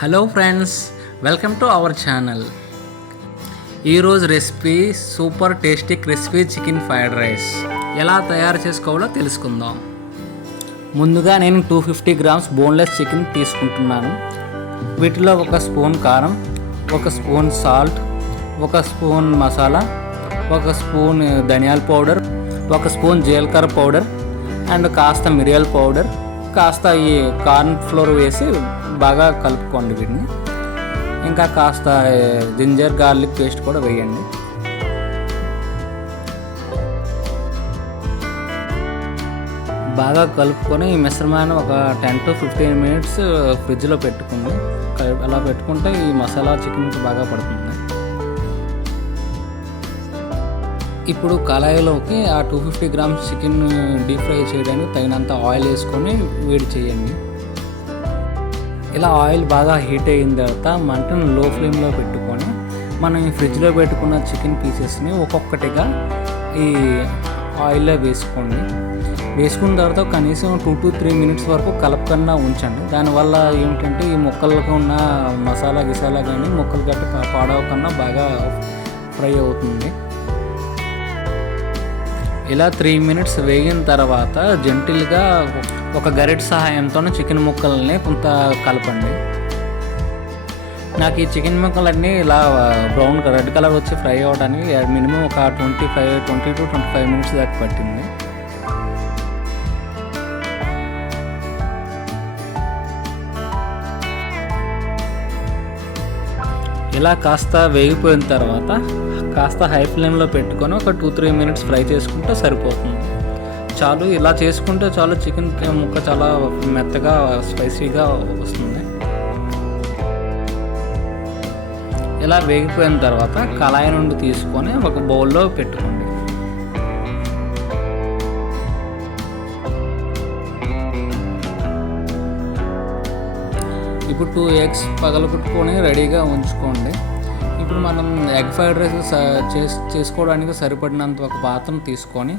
Hello friends, welcome to our channel. ఈరోజు recipe super tasty crispy chicken fried rice. ఎలా తయారు చేసుకోవాలో తెలుసుకుందాం. ముందుగా నేను 250 గ్రామ్స్ బోన్లెస్ చికెన్ తీసుకుంటున్నాను. వీటిలో 1 స్పూన్ కారం, 1 spoon salt, 1 spoon masala, 1 spoon ధనియాల పౌడర్, 1 స్పూన్ జీలకర్ర పౌడర్ అండ్ కాస్త మిరియాల పౌడర్, కాస్త ఈ కార్న్ ఫ్లోర్ వేసి బాగా కలుపుకోండి. వీటిని ఇంకా కాస్త జింజర్ గార్లిక్ పేస్ట్ కూడా వేయండి. బాగా కలుపుకొని ఈ మిశ్రమాన్ని ఒక 10 to 15 మినిట్స్ ఫ్రిడ్జ్లో పెట్టుకోండి. అలా పెట్టుకుంటే ఈ మసాలా చికెన్కి బాగా పడుతుంది. ఇప్పుడు కళాయిలోకి ఆ 250 గ్రామ్స్ చికెన్ డీప్ ఫ్రై చేయడానికి తగినంత ఆయిల్ వేసుకొని వేడి చేయండి. ఇలా ఆయిల్ బాగా హీట్ అయిన తర్వాత మంటను లో ఫ్లేమ్లో పెట్టుకొని మనం ఈ ఫ్రిడ్జ్లో పెట్టుకున్న చికెన్ పీసెస్ని ఒక్కొక్కటిగా ఈ ఆయిల్లో వేసుకోండి. వేసుకున్న తర్వాత కనీసం 2 to 3 మినిట్స్ వరకు కలపకుండా ఉంచండి. దానివల్ల ఏమిటంటే ఈ ముక్కలకు ఉన్న మసాలా గిసాలా కానీ ముక్కలు గట్ట పాడవకుండా బాగా ఫ్రై అవుతుంది. ఇలా 3 మినిట్స్ వేగిన తర్వాత జెంటిల్గా ఒక గరిటె సహాయంతో చికెన్ ముక్కల్ని కొంత కలపండి. నాకు ఈ చికెన్ ముక్కలన్నీ ఇలా బ్రౌన్ రెడ్ కలర్ వచ్చి ఫ్రై అవ్వడానికి మినిమం ఒక 20 to 25 మినిట్స్ దాకా పట్టింది. ఇలా కాస్త వేగిపోయిన తర్వాత కాస్త హై ఫ్లేమ్లో పెట్టుకొని ఒక 2-3 మినిట్స్ ఫ్రై చేసుకుంటే సరిపోతుంది. చాలు, ఇలా చేసుకుంటే చాలు, చికెన్ ముక్క చాలా మెత్తగా స్పైసీగా వస్తుంది. ఇలా వేగిపోయిన తర్వాత కళాయి నుండి తీసుకొని ఒక బౌల్లో పెట్టుకోండి. ఇప్పుడు 2 eggs పగలగొట్టుకొని రెడీగా ఉంచుకోండి. ఇప్పుడు మనం ఎగ్ ఫ్రైడ్ రైస్ చేసుకోవడానికి సరిపడినంత ఒక పాత్రను తీసుకొని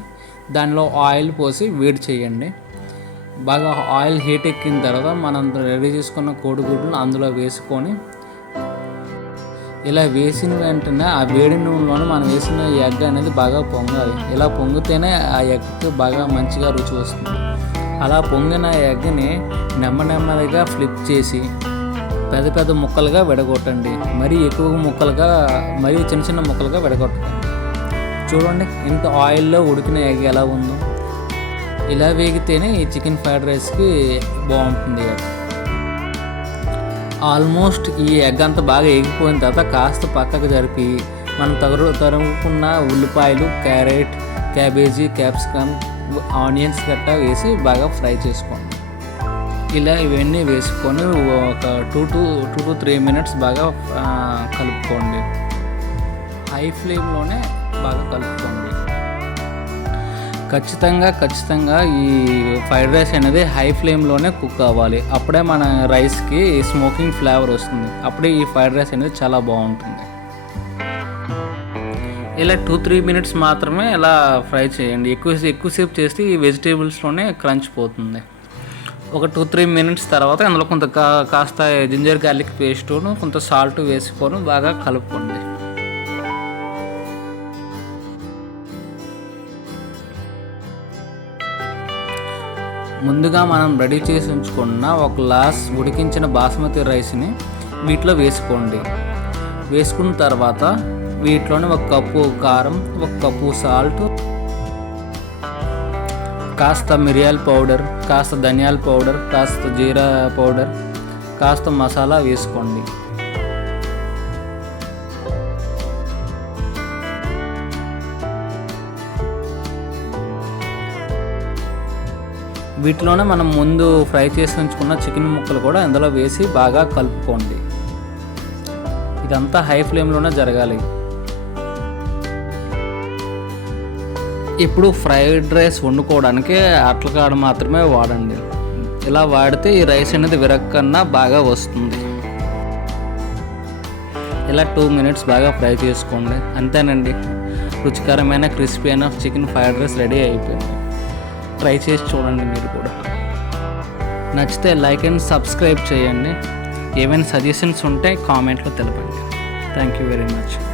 దానిలో ఆయిల్ పోసి వేడి చేయండి. బాగా ఆయిల్ హీట్ ఎక్కిన తర్వాత మనం రెడీ చేసుకున్న కోడిగుడ్లను అందులో వేసుకొని ఇలా వేసిన వెంటనే ఆ వేడి నూనెలోనే మనం వేసిన ఎగ్ అనేది బాగా పొంగాలి. ఇలా పొంగితేనే ఆ ఎగ్కి బాగా మంచిగా రుచి వస్తుంది. అలా పొంగిన ఎగ్ని నెమ్మదిగా ఫ్లిప్ చేసి పెద్ద పెద్ద ముక్కలుగా విడగొట్టండి. మరీ ఎక్కువ ముక్కలుగా, మరీ చిన్న చిన్న ముక్కలుగా విడగొట్టండి. చూడండి ఇంత ఆయిల్లో ఉడికిన ఎగ్ ఎలా ఉందో. ఇలా వేగితేనే ఈ చికెన్ ఫ్రైడ్ రైస్కి బాగుంటుంది. ఆల్మోస్ట్ ఈ ఎగ్ అంతా బాగా ఎగిపోయిన తర్వాత కాస్త పక్కకు జరిపి మనం తరుగుకున్న ఉల్లిపాయలు, క్యారెట్, క్యాబేజీ, క్యాప్సికమ్, ఆనియన్స్ గట్టా వేసి బాగా ఫ్రై చేసుకోండి. ఇలా ఇవన్నీ వేసుకొని ఒక 2 to 3 మినిట్స్ బాగా కలుపుకోండి. హై ఫ్లేమ్లోనే బాగా కలుపుకోండి. ఖచ్చితంగా ఈ ఫ్రైడ్ రైస్ అనేది హై ఫ్లేమ్లోనే కుక్ అవ్వాలి. అప్పుడే మన రైస్కి స్మోకింగ్ ఫ్లేవర్ వస్తుంది. అప్పుడే ఈ ఫ్రైడ్ రైస్ అనేది చాలా బాగుంటుంది. ఇలా 2-3 మినిట్స్ మాత్రమే ఇలా ఫ్రై చేయండి. ఎక్కువసేపు చేస్తే ఈ వెజిటేబుల్స్లోనే క్రంచ్ పోతుంది. ఒక 2-3 మినిట్స్ తర్వాత అందులో కొంత కాస్త జింజర్ గార్లిక్ పేస్టును కొంత సాల్ట్ వేసుకొని బాగా కలుపుకోండి. ముందుగా మనం రెడీ చేసి ఉంచుకున్న 1 గ్లాస్ ఉడికించిన బాస్మతి రైస్ని వీటిలో వేసుకోండి. వేసుకున్న తర్వాత వీటిలోనే 1 కప్పు కారం, 1 కప్పు సాల్ట్, కాస్త మిరియాల పౌడర్, కాస్త ధనియాల పౌడర్, కాస్త జీరా పౌడర్, కాస్త మసాలా వేసుకోండి. వీటిలోనే మనం ముందు ఫ్రై చేసి ఉంచుకున్న చికెన్ ముక్కలు కూడా ఇందులో వేసి బాగా కలుపుకోండి. ఇదంతా హై ఫ్లేమ్లోనే జరగాలి. ఇప్పుడు ఫ్రైడ్ రైస్ వండుకోవడానికి అట్లకాడ మాత్రమే వాడండి. ఇలా వాడితే ఈ రైస్ అనేది విరక్కన్నా బాగా వస్తుంది. ఇలా 2 మినిట్స్ బాగా ఫ్రై చేసుకోండి. అంతేనండి, రుచికరమైన క్రిస్పీ అయిన చికెన్ ఫ్రైడ్ రైస్ రెడీ అయిపోయింది. ట్రై చేసి చూడండి మీరు కూడా. నచ్చితే లైక్ అండ్ సబ్స్క్రైబ్ చేయండి. ఏమైనా సజెషన్స్ ఉంటే కామెంట్లో తెలపండి. Thank you very much.